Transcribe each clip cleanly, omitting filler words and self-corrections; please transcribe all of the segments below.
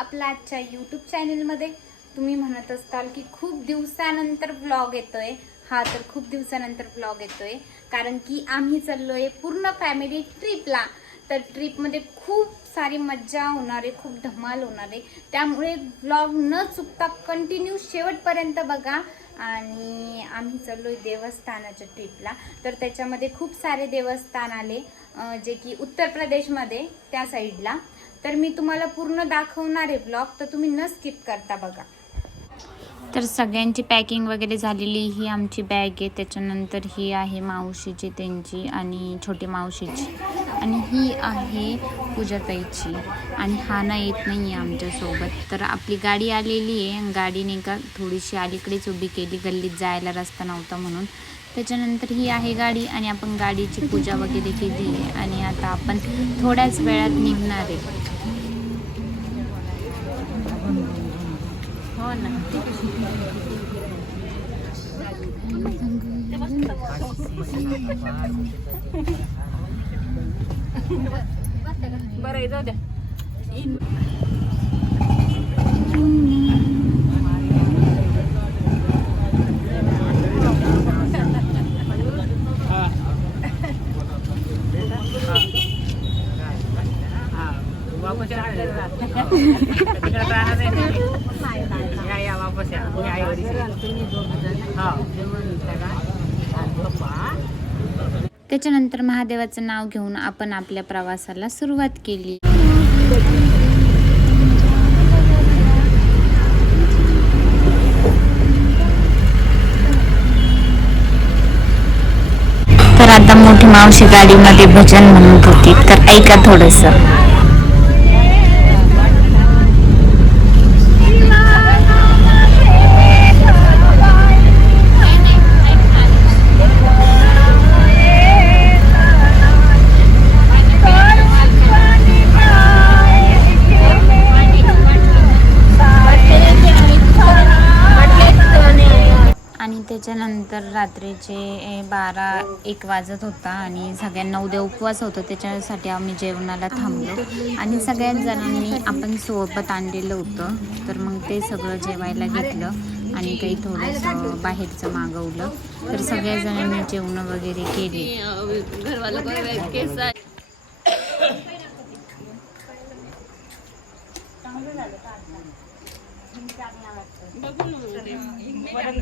आपल्या आजच्या यूट्यूब चॅनलमध्ये. तुम्ही म्हणत असताल की खूप दिवसानंतर व्लॉग येतोय. हा, तर खूप दिवसानंतर व्लॉग येतोय कारण की आम्ही चाललोय पूर्ण फॅमिली ट्रिपला. तर ट्रिपमध्ये खूप सारी मज्जा होणार आहे, खूप धमाल होणार आहे. त्यामुळे व्लॉग न चुकता कंटिन्यू शेवटपर्यंत बघा. आणि आम्ही चाललोय देवस्थानाच्या ट्रिपला. तर त्याच्यामध्ये खूप सारे देवस्थान आले जे की उत्तर प्रदेशमध्ये त्या साईडला. तर मी तुम्हाला पूर्ण दाखवणार आहे ब्लॉग, तर तुम्ही न स्किप करता बघा. तर सगळ्यांची पॅकिंग वगैरे झालेली ही आमची बॅग आहे. त्याच्यानंतर ही आहे मावशीची त्यांची आणि छोटी मावशीची, आणि ही आहे पूजाताईची, आणि हा ना येत नाही आहे आमच्यासोबत. तर आपली गाडी आलेली आहे. गाडीने का थोडीशी अलीकडेच उभी केली, गल्लीत जायला रस्ता नव्हता म्हणून. त्याच्यानंतर ही आहे गाडी आणि आपण गाडीची पूजा वगैरे केली आहे आणि आता आपण थोड्याच वेळात निघणार आहे. हो ना, बरं जाऊ द्या. त्याच्यानंतर महादेवाचं नाव घेऊन आपण आपल्या प्रवासाला सुरुवात केली. तर आता मोठी मावशी गाडीमध्ये भजन म्हणत होती, तर ऐका थोडंसं. त्याच्यानंतर रात्रीचे 12-1 वाजत होता आणि सगळ्यांना उद्या उपवास होता. त्याच्यासाठी आम्ही जेवणाला थांबलो आणि सगळ्याच जणांनी आपण सोबत आणलेलं होतं. तर मग ते सगळं जेवायला घेतलं आणि काही थोडंसं बाहेरचं मागवलं. तर सगळ्या जणांनी जेवणं वगैरे केली.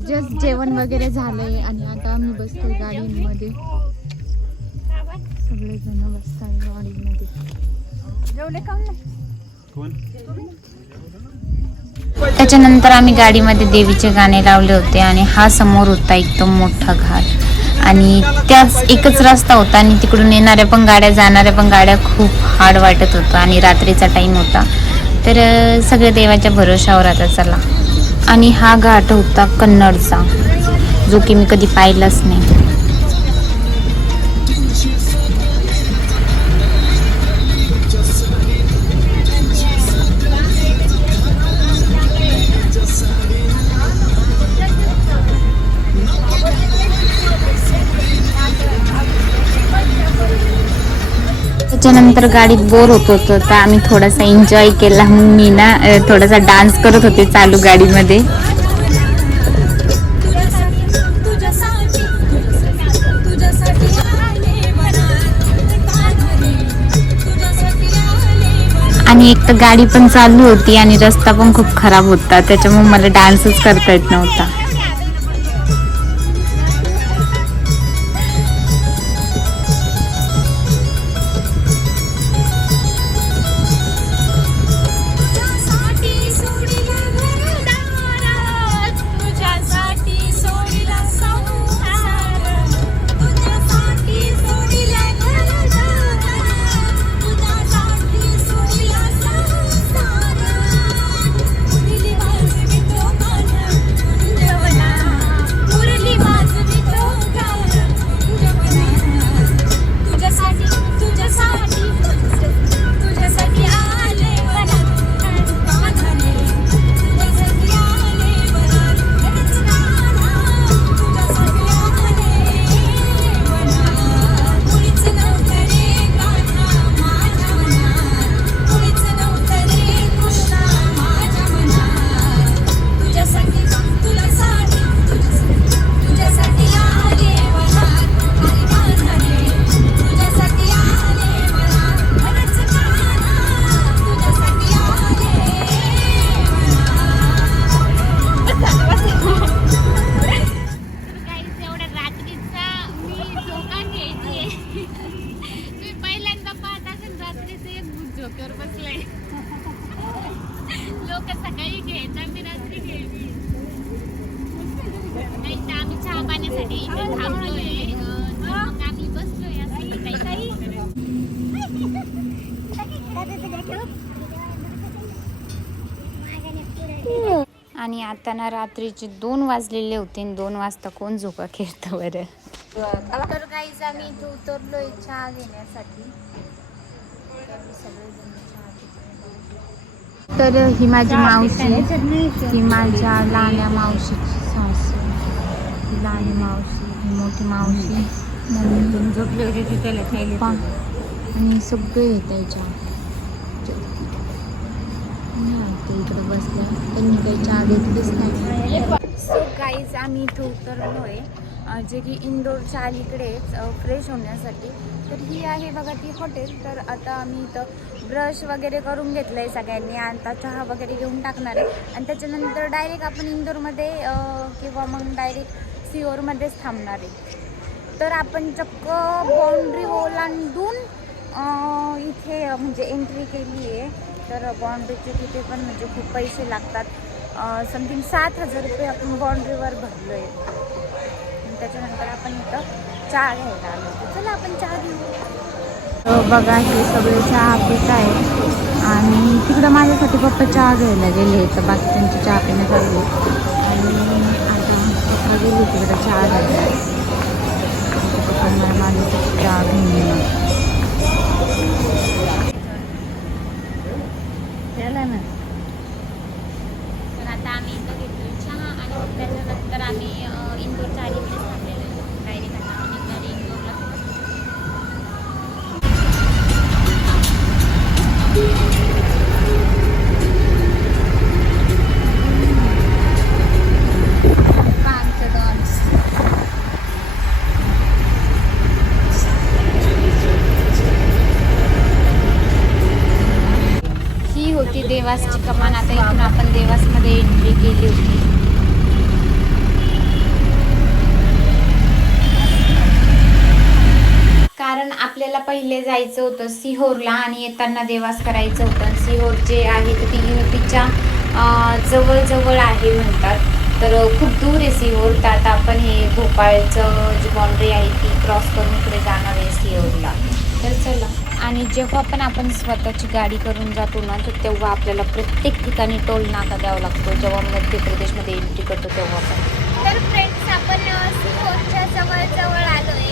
जस्ट जेवण वगैरे झालंय आणि आता आम्ही बसतोय गाडीमध्ये. सगळेजण बसताय गाडीमध्ये. त्याच्यानंतर आम्ही गाडीमध्ये देवीचे गाणे लावले होते आणि हा समोर होता एकदम मोठा घाट आणि त्याच एकच रस्ता होता आणि तिकडून येणाऱ्या पण गाड्या जाणाऱ्या पण गाड्या खूप हार्ड वाटत होतं आणि रात्रीचा टाइम होता. तर सगळे देवाच्या भरोशावर आता चला. आणि हा घाट होता कन्नडचा, जो की मी कधी पाहिलाच नाही. त्याच्यानंतर गाडीत बोर होत होतं तर आम्ही थोडासा एन्जॉय केला. मग मी ना थोडासा डान्स करत होते चालू गाडीमध्ये. आणि एक तर गाडी पण चालू होती आणि रस्ता पण खूप खराब होता, त्याच्यामुळे मला डान्सच करता येत नव्हता. दर्शनासाठी इथे थांबलोय. मग आम्ही बसलोय असं काही. आणि आता ना रात्रीचे 2 वाजलेले होते. 2 वाजता कोण झोका खेळतं बरं. तर गाईज आम्ही इथे उतरलोय चहा घेण्यासाठी. तर ही माझी मावशी, ही माझ्या लहान मावशीची सासू, ही लहान मावशी, ही मोठी मावशी, झोपले होते त्याला पप्पा आणि सगळे येत त्याच्या इकडे बसल्या. त्यांनी काही चहा घेतलीच नाही. सो गाईज आम्ही इथं उतरलोय जे की इंदोरच्या अलीकडेच फ्रेश होण्यासाठी. तर ही आहे बघा ती हॉटेल. तर आता आम्ही इथं ब्रश वगैरे करून घेतलं आहे सगळ्यांनी. आता चहा वगैरे घेऊन टाकणार आहे आणि त्याच्यानंतर डायरेक्ट आपण इंदोरमध्ये किंवा मग डायरेक्ट सिओरमध्येच थांबणार आहे. तर आपण चक्क बाउंड्री ओलांडून इथे म्हणजे एंट्री केली आहे. तर बाउंड्रीचे तिथे पण म्हणजे खूप पैसे लागतात. समथिंग 7,000 रुपये आपण बाउंड्रीवर भरलो आहे. त्याच्यानंतर आपण इथं चहा घ्यायला आलो. चला आपण चहा घेऊ. बघा हे सगळे चहा पित आहे आणि तिकडं माझ्यासाठी पप्पा चहा घ्यायला गेले. तर बाकी त्यांची चहा पिण्यात आली आणि आता पप्पा गेले तिकडं चहा घ्यायला. पप्पा माझ्यासाठी चहा घेऊन त्याला ना. तर आता आम्ही इथं घेतलो चहा आणि त्याच्यानंतर आम्ही इंदोरच्या अलीकडेच थांबलेलो आहे. डायरेक्ट आता आम्ही इंदोरला. ही होती देवासची कमान. आता इथून आपण देवासमध्ये एंट्री केली होती. कारण आपल्याला पहिले जायचं होतं सिहोरला आणि येताना देवास करायचं होतं. सिहोर जे आहे ते युपीच्या जवळ आहे म्हणतात. तर खूप दूर आहे सिहोर. तर आता आपण हे भोपाळचं जी बाउंड्री आहे ती क्रॉस करून इकडे जाणार आहे सिहोरला. तर चला. आणि जेव्हा पण आपण स्वतःची गाडी करून जातो ना तर तेव्हा आपल्याला प्रत्येक ठिकाणी टोल नाका द्यावा लागतो. जेव्हा मध्य प्रदेशमध्ये एंट्री करतो तेव्हा पण. तर फ्रेंड्स आपण सिहोरच्या जवळ आलो आहे.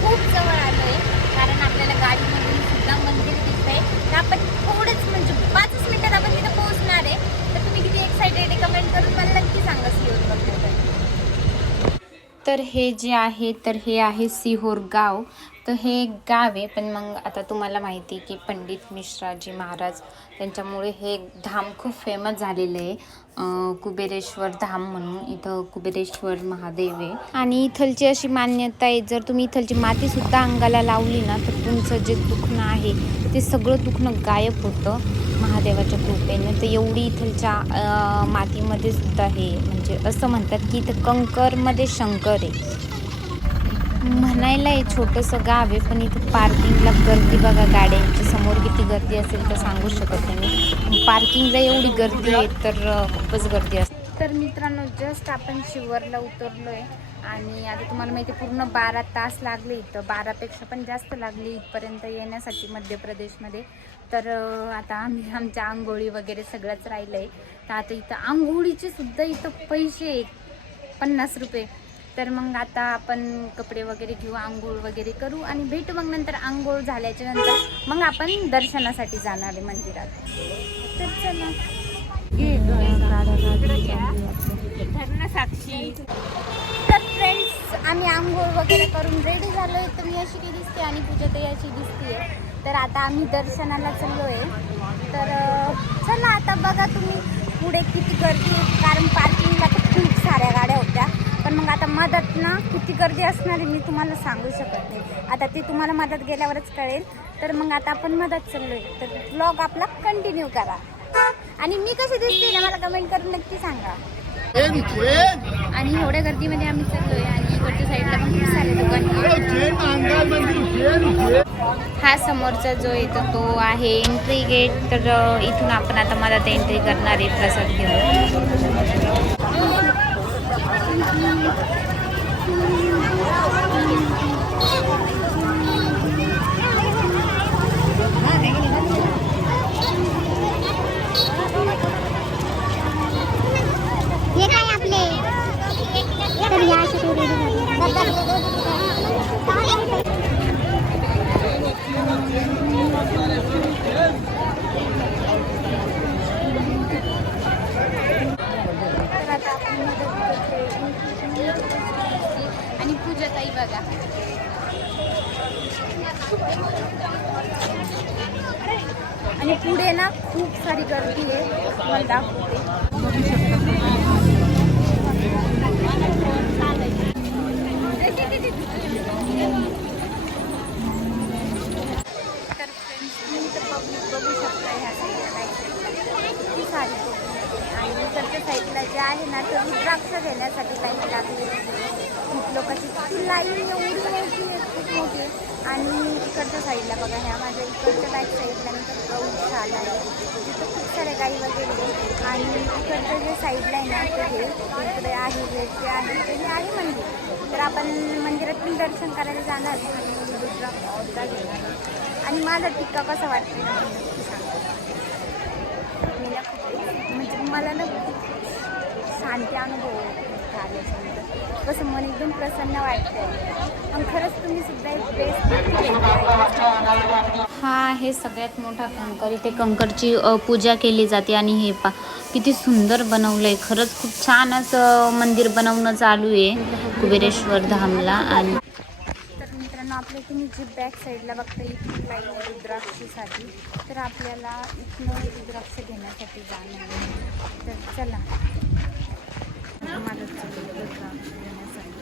खूप जवळ आलो आहे कारण आपल्याला गाडीमधून सुद्धा मंदिर दिसतंय. तर आपण थोडेच म्हणजे 5 मिनिटात आपण तिथे पोहोचणार आहे. तर तुम्ही किती एक्सायटेड आहे कमेंट करून मला नक्की सांगा सिहोरबद्दल. तर हे जे आहे तर हे आहे सिहोर गाव. तर हे एक गाव आहे पण मग आता तुम्हाला माहिती आहे की पंडित मिश्राजी महाराज त्यांच्यामुळे हे धाम खूप फेमस झालेलं आहे. कुबेरेश्वर धाम म्हणून. इथं कुबेरेश्वर महादेव आहे आणि इथलची अशी मान्यता आहे जर तुम्ही इथलची मातीसुद्धा अंगाला लावली ना तर तुमचं जे दुखणं आहे ते सगळं दुखणं गायब होतं महादेवाच्या कृपेने. तर एवढी इथलच्या मातीमध्ये सुद्धा हे म्हणजे असं म्हणतात की इथं कंकरमध्ये शंकर आहे. म्हणायला हे छोटंसं गाव आहे पण इथं पार्किंगला गर्दी बघा गाड्यांची. समोर किती गर्दी असेल तर सांगू शकत नाही. पार्किंगला एवढी गर्दी आहे तर खूपच गर्दी असते. तर मित्रांनो जस्ट आपण शिवरला उतरलो आहे आणि आता तुम्हाला माहिती आहे पूर्ण 12 तास लागले इथं. 12पेक्षा पण जास्त लागले इथपर्यंत येण्यासाठी मध्य प्रदेशमध्ये. तर आता आम्ही आमच्या आंघोळी वगैरे सगळंच राहिलं आहे. तर आता इथं आंघोळीचे सुद्धा इथं पैसे 50 रुपये. तर मग आता आपण कपडे वगैरे घेऊ, आंघोळ वगैरे करू आणि भेटू मग नंतर. आंघोळ झाल्याच्या नंतर मग आपण दर्शनासाठी जाणार आहे मंदिरात. तर चला. साक्षी. तर फ्रेंड्स आम्ही आंघोळ वगैरे करून रेडी झालो आहे. तर मी अशी की दिसते आणि पूजा ताई अशी दिसते. तर आता आम्ही दर्शनाला चाललो आहे. तर चला आता बघा तुम्ही पुढे किती गर्दी होती कारण पार्किंगला तर खूप साऱ्या गाड्या होत्या. पण मग आता मदत ना किती गर्दी असणार आहे मी तुम्हाला सांगू शकत नाही. आता ती तुम्हाला मदत गेल्यावरच कळेल. तर मग आता आपण मदत चाललो आहे. तर व्लॉग आपला कंटिन्यू करा आणि मी कशी दिसते ना मला कमेंट करून नक्की सांगा. आणि एवढ्या गर्दीमध्ये आम्ही चाललोय आणि इकडच्या साईडला पण खूप सारे दुकान. हा समोरचा जो येतो तो आहे एंट्री गेट. तर इथून आपण आता मदत एंट्री करणार आहे प्रसाद घेऊन. हे काय आपले तर या आणि पूजा ताई बघा आणि पुढे ना खूप सारी गर्दी आहे मला दाखवते तर फ्रेंड्स तुम्ही तर पब्लिक बघू शकता ह्या साईडला किती सारी पब्लिक आणि इकडच्या साईडला जे आहे ना तर रुद्राक्ष घेण्यासाठी लाईन लागली खूप लोकांची लाईन एवढी मोठी आहे खूप मोठी आहे आणि इकडच्या साईडला बघा ह्या माझ्या इकडच्या बॅक साईडला नंतर गौशाला आहे तिथं खूप साऱ्या गाई वगैरे आणि इकडचं जे साईडला आहे ना तर हे इकडे आहे जे आहे ते हे आहे मंदिर तर आपण मंदिरातून दर्शन करायला जाणार आणि रुद्राक्ष घेणार आणि माझा टिक्का कसा वाटतो ना मी ना म्हणजे मला ना शांती अनुभव आल्याच्यानंतर कसं मन एकदम प्रसन्न वाटतंय आणि खरंच तुम्ही सुद्धा एक बेस्ट हा आहे सगळ्यात मोठा कंकर इथे कंकरची पूजा केली जाते आणि हे पा किती सुंदर बनवलंय खरंच खूप छान असं मंदिर बनवणं चालू आहे कुबेरेश्वर धामला आणि तर मित्रांनो आपल्या तुम्ही जी बॅक साईडला बघता इथून लाईन रुद्राक्षीसाठी तर आपल्याला इथनं रुद्राक्ष घेण्यासाठी जाणं आहे तर चला मदत चालू रुद्राक्ष घेण्यासाठी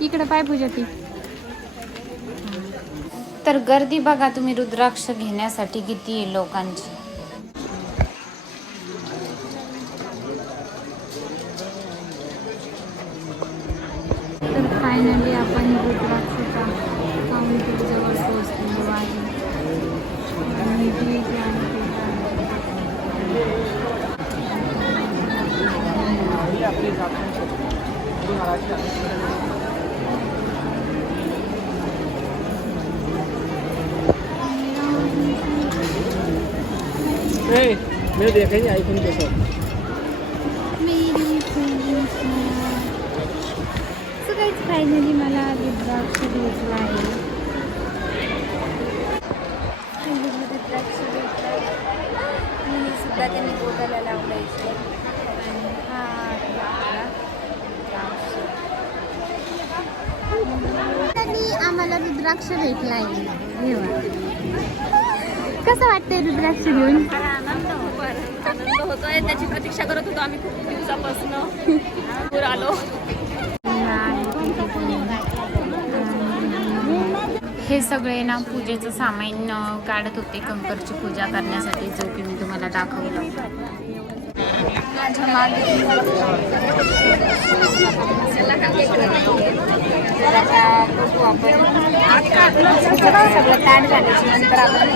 इकडे पाय पूजा ती तर गर्दी बघा तुम्ही रुद्राक्ष घेण्यासाठी किती आहे लोकांची तर फायनली आपण रुद्राक्षच्या काउंटर जवळ पोहोचलेलो आहे मैं देखेंगे आईफोन के साथ सगळ्याच फायनली मला रुद्राक्ष घेतला आहे रुद्राक्ष घेतला मी सुद्धा त्यांनी बोटाला लावलायचे आणि हा आम्हाला रुद्राक्ष भेटला आहे कसं वाटतंय रुद्राक्ष घेऊन आनंद होतोय त्याची प्रतीक्षा करत होतो आम्ही खूप दिवसापासून दूर आलो हे सगळे ना पूजेचं सामान काढत होते कंकरची पूजा करण्यासाठी जो की मी तुम्हाला दाखवलं माझ्या मागे बघू आपण सगळं ताट झाल्याच्या नंतर आपण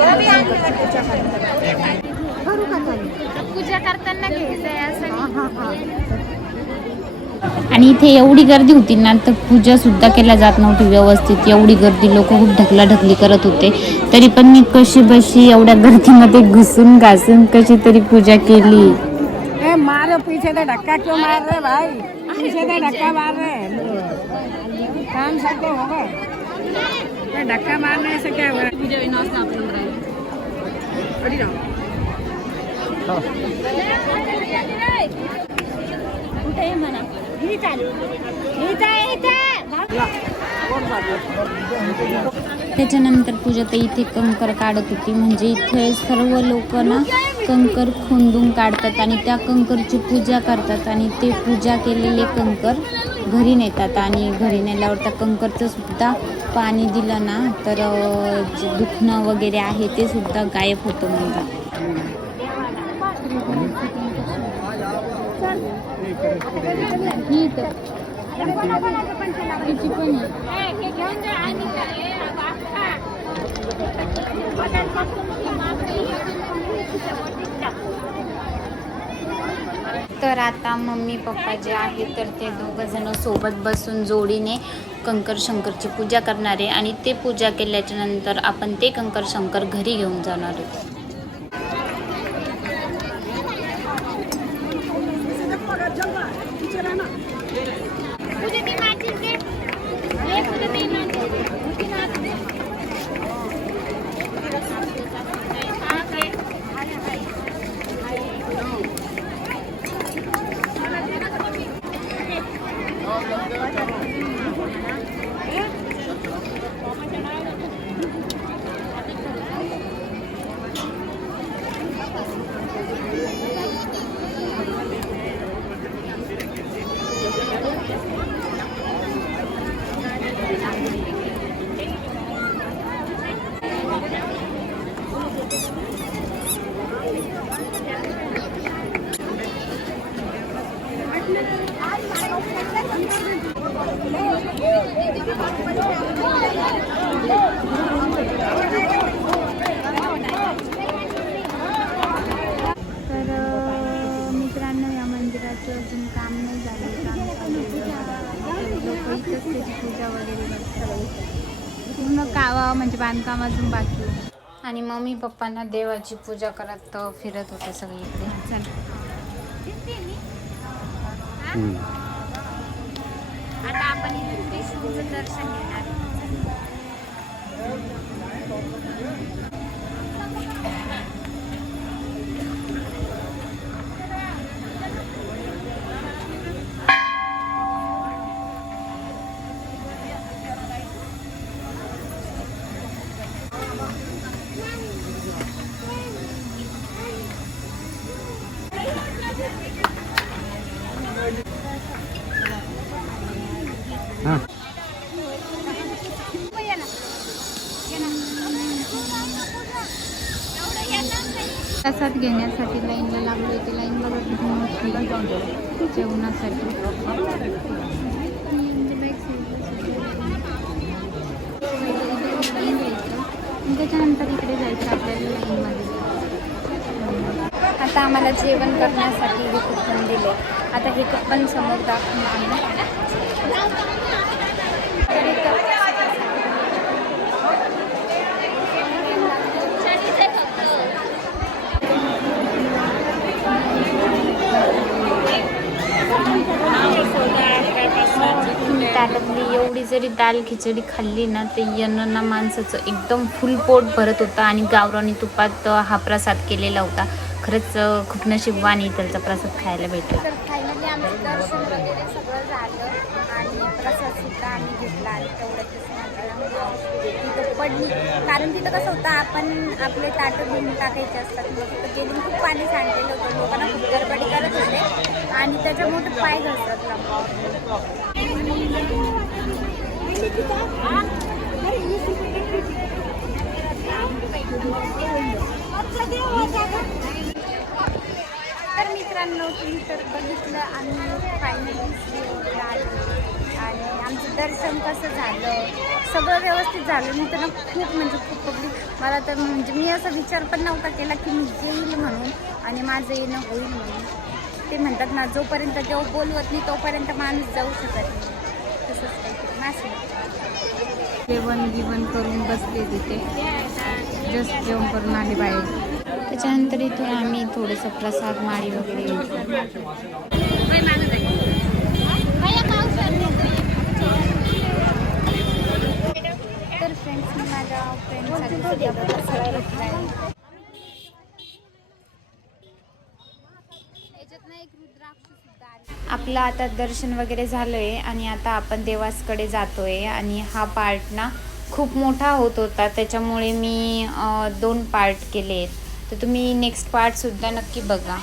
पूजा करताना घ्यायचंय असं आणि इथे एवढी गर्दी होती ना तर पूजा सुद्धा केल्या जात नव्हती व्यवस्थित एवढी गर्दी लोक खूप ढकलाढकली करत होते तरी पण मी कशी बशी एवढ्या गर्दीमध्ये घुसून घासून कशी तरी पूजा केली मारो पीछे से धक्का क्यों मार रहे भाई पीछे से धक्का मार रहे काम सबको होगा धक्का मारने से क्या हुआ वीडियो इनॉस आपण पडी राव कुठे म्हणा ही चालू त्याच्यानंतर पूजा तर इथे कंकर काढत होती म्हणजे इथे सर्व लोक ना कंकर खोंदून काढतात आणि त्या कंकरची पूजा करतात आणि ते पूजा केलेले कंकर घरी नेतात आणि घरी नेल्यावर त्या कंकरचं सुद्धा पाणी दिलं ना तर जे दुखणं वगैरे आहे ते सुद्धा गायब होतं म्हणतात ही तर किती पण तर आता मम्मी पप्पा जे आहे तर ते दोघं जण सोबत बसून जोडीने कंकर शंकरची पूजा करणार आहे आणि ते पूजा केल्याच्या नंतर आपण ते कंकर शंकर घरी घेऊन जाणार आहे. तर मित्रांनो, या मंदिराचं अजून काम नाही झालं. लोक इथंच त्याची पूजा वगैरे करतात. पूर्ण कावा म्हणजे बांधकाम अजून बाकी आहे. आणि मम्मी पप्पांना देवाची पूजा करत फिरत होते सगळीकडे. चल आता आपण इथे विष्णूचं दर्शन घेणार. प्रसाद घेण्यासाठी लाईनला लागलो होते. लाईन बघा किती मोठी जेवणासाठी. त्याच्यानंतर इकडे जायचं आपल्याला लाईनमध्ये. आता आम्हाला जेवण करण्यासाठी हे कुपन दिले. आता हे कुपन समोर दाखवून आम्ही ताटातली एवढी जरी दाल खिचडी खाल्ली ना ते ना माणसाचं एकदम फुल पोट भरत होतं. आणि गावरानी तुपात हा प्रसाद केलेला होता. खरंच खूप नशीबवान इथलचा प्रसाद खायला भेटला. तर फायनली आमचं दर्शन वगैरे सगळं झालं आणि प्रसाद सुद्धा आम्ही घेतला. आणि तेवढ्यातच तिथं पडली, कारण तिथं कसं होतं आपण आपले ताटं घेऊन टाकायचे असतात. मग तिथं गेली खूप पाणी सांडलेलं होतं. लोकांना खूप गडबडी करत होते आणि त्याच्यामुळे पाय घसरला. तर मित्रांनो, तुम्ही तर बघितलं आम्ही फायनली आणि आमचं दर्शन कसं झालं, सगळं व्यवस्थित झालं. मी तर ना खूप म्हणजे खूप पब्लिक, मला तर म्हणजे मी असा विचार पण नव्हता केला की मी येईल म्हणून आणि माझं येणं होईल म्हणून. ते म्हणतात ना, जोपर्यंत देव बोलवत नाही तोपर्यंत माणूस जाऊ शकत नाही. तसंच काहीतरी मासे जेवण करून बसले तिथे. जस्ट जेवण करून आले बाहेर. त्याच्यानंतर इथून आम्ही थोडंसं प्रसाद माळी वगैरे घेतो. तर फ्रेंड्स, मी माझ्या फ्रेंडसाठी आपलं आता दर्शन वगैरे झालंय आणि आता आपण देवासकडे जातोय. आणि हा पार्ट ना खूप मोठा होत होता, त्याच्यामुळे मी 2 पार्ट केले. तर तुम्ही नेक्स्ट पार्ट सुद्धा नक्की बघा.